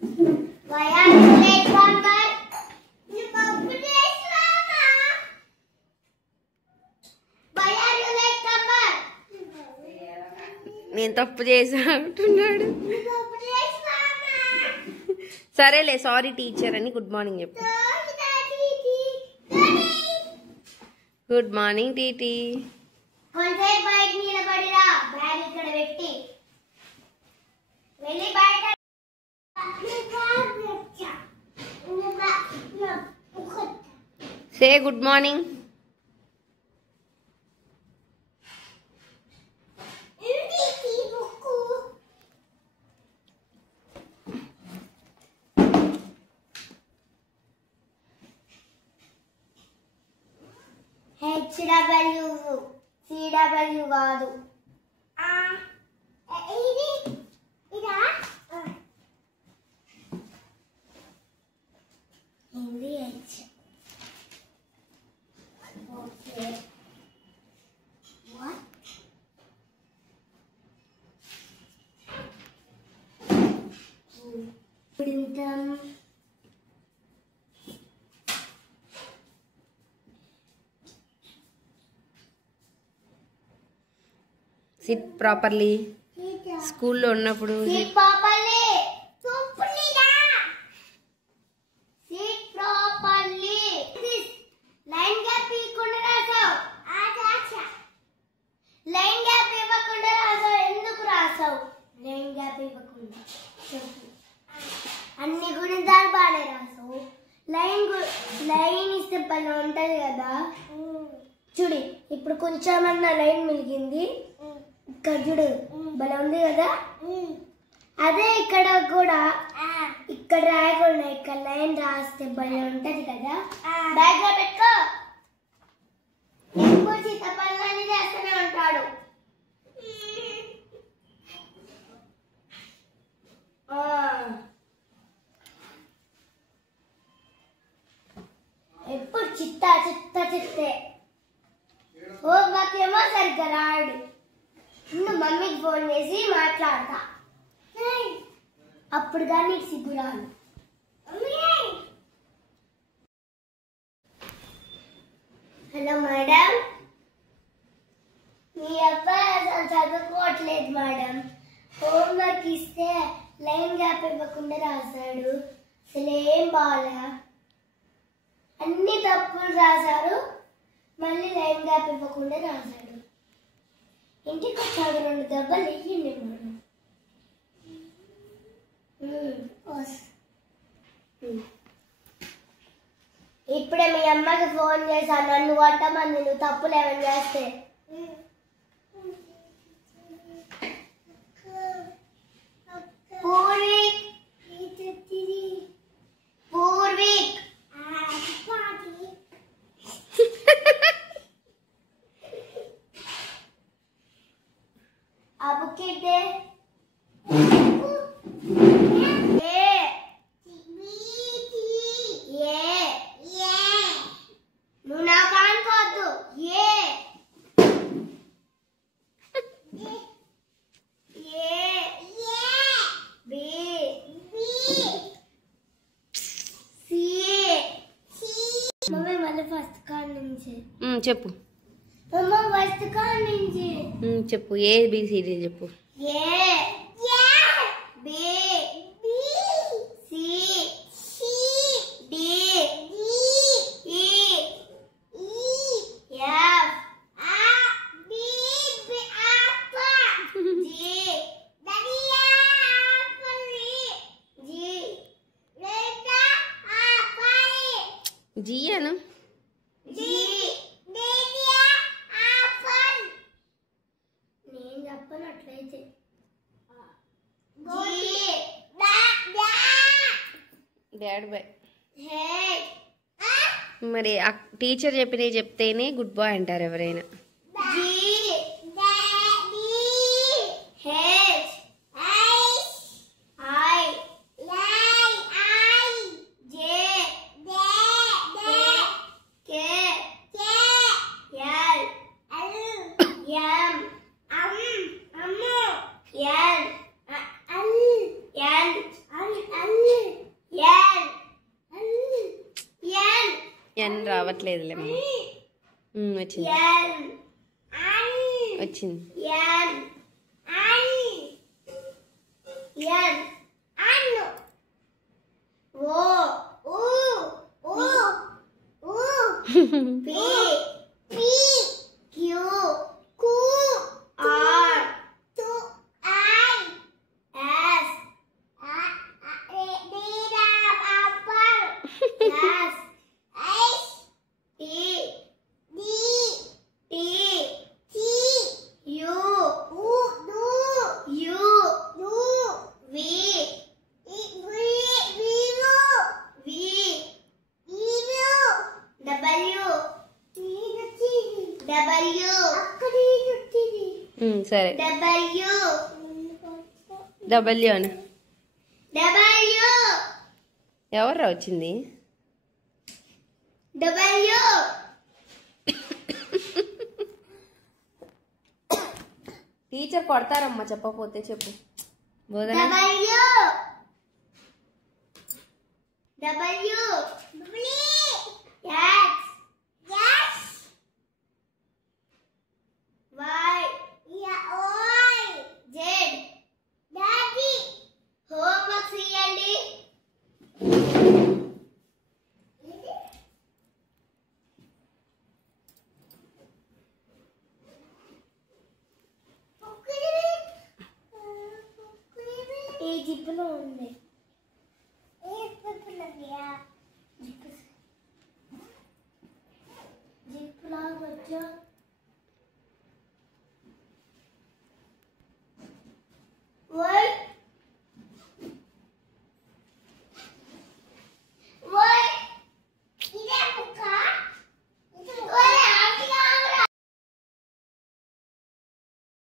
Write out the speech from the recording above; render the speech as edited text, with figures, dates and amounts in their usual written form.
Why are you late, Bumper? You Bumper days, Mama. Why are you late, Bumper? నేను తప్పు చేసా అంటున్నాడు. సరేలే సారీ టీచర్ అని గుడ్ మార్నింగ్ చెప్పు. గుడ్ మార్నింగ్ టీటీ. కొంచెం బయట నిలబడిరా, బ్యాగ్ ఇక్కడ పెట్టి వెళ్ళి బయట. Say good morning. HW CW కాదు. ఇది ఇదా ఇది H. ఓకే వాట్ ప్రింటం సిట్ ప్రాపర్లీ. స్కూల్లో ఉన్నప్పుడు సిట్ ప్రాపర్లీ. సూపర్లీడా సిట్ ప్రాపర్లీ. లైన్ గ్యాప్ ఇవ్వకుండా రాసావు. ఆచాచా లైన్ గ్యాప్ ఇవ్వకుండా రాసావు. ఎందుకు రాసావు లైన్ గ్యాప్ ఇవ్వకుండా? చెప్పు. అన్ని గుణితాలు బాగానే రాసావు. లైన్ ఇస్తే పని ఉంటుంది కదా. చూడు ఇప్పుడు కొంచెమన్నా లైన్ మిగిలింది. ఇక్కడ చూడు భలే ఉంది కదా. అదే ఇక్కడ కూడా ఇక్కడ రాయకుండా ఇక్కడ లైన్ రాస్తే భలే ఉంటది కదా. బ్యాగ్ లో పెట్టుకో. ఎక్కువ చిత్త పనులన్నీ చేస్తూనే ఉంటాడు. ఎప్పుడు చిత్తే. హోంవర్క్ ఏమో సరిగ్గా రాడు. మమ్మీకి ఫోన్ చేసి మాట్లాడతా. అప్పుడు కానీ సిగ్గు రాదు. హలో మేడం, మీ అబ్బాయి అసలు చదువుకోవట్లేదు మేడం. హోంవర్క్ ఇస్తే లైన్ గ్యాప్ ఇవ్వకుండా రాశాడు. అసలు ఏం బాగా అన్ని తప్పులు రాశారు. మళ్ళీ లైన్ గ్యాప్ ఇవ్వకుండా రాశాడు. ఇంటికి వచ్చాడు 2 దెబ్బలు వేయండి మేడం. ఇప్పుడే మీ అమ్మకి ఫోన్ చేశాను. నన్ను కొట్టమని నువ్వు తప్పులు ఏమైనా చేస్తే. పూర్వీక్ ఆ బుక్ ఇద్దే. నువ్వు నాకు అనుకోవద్దు. మమ్మీ మళ్ళీ ఫస్ట్ కాల్ నుంచి చెప్పు. ఫస్ట్ కాల్ నుంచి చెప్పు. ABCD చెప్పు. జియను నేను చెప్పనట్లయితే డాడ్ బాయ్. మరి టీచర్ చెప్పినవి చెప్తేనే గుడ్ బాయ్ అంటారు ఎవరైనా. ఎన్ రావట్లేదులే వచ్చింది వచ్చింది సరే డబ్ల్యూ అని ఎవర్రా వచ్చింది టీచర్ కొడతారమ్మా చెప్పకపోతే చెప్పు బోధన హోంవర్క్ చేయండి. ఈ జిప్పులో ఉంది.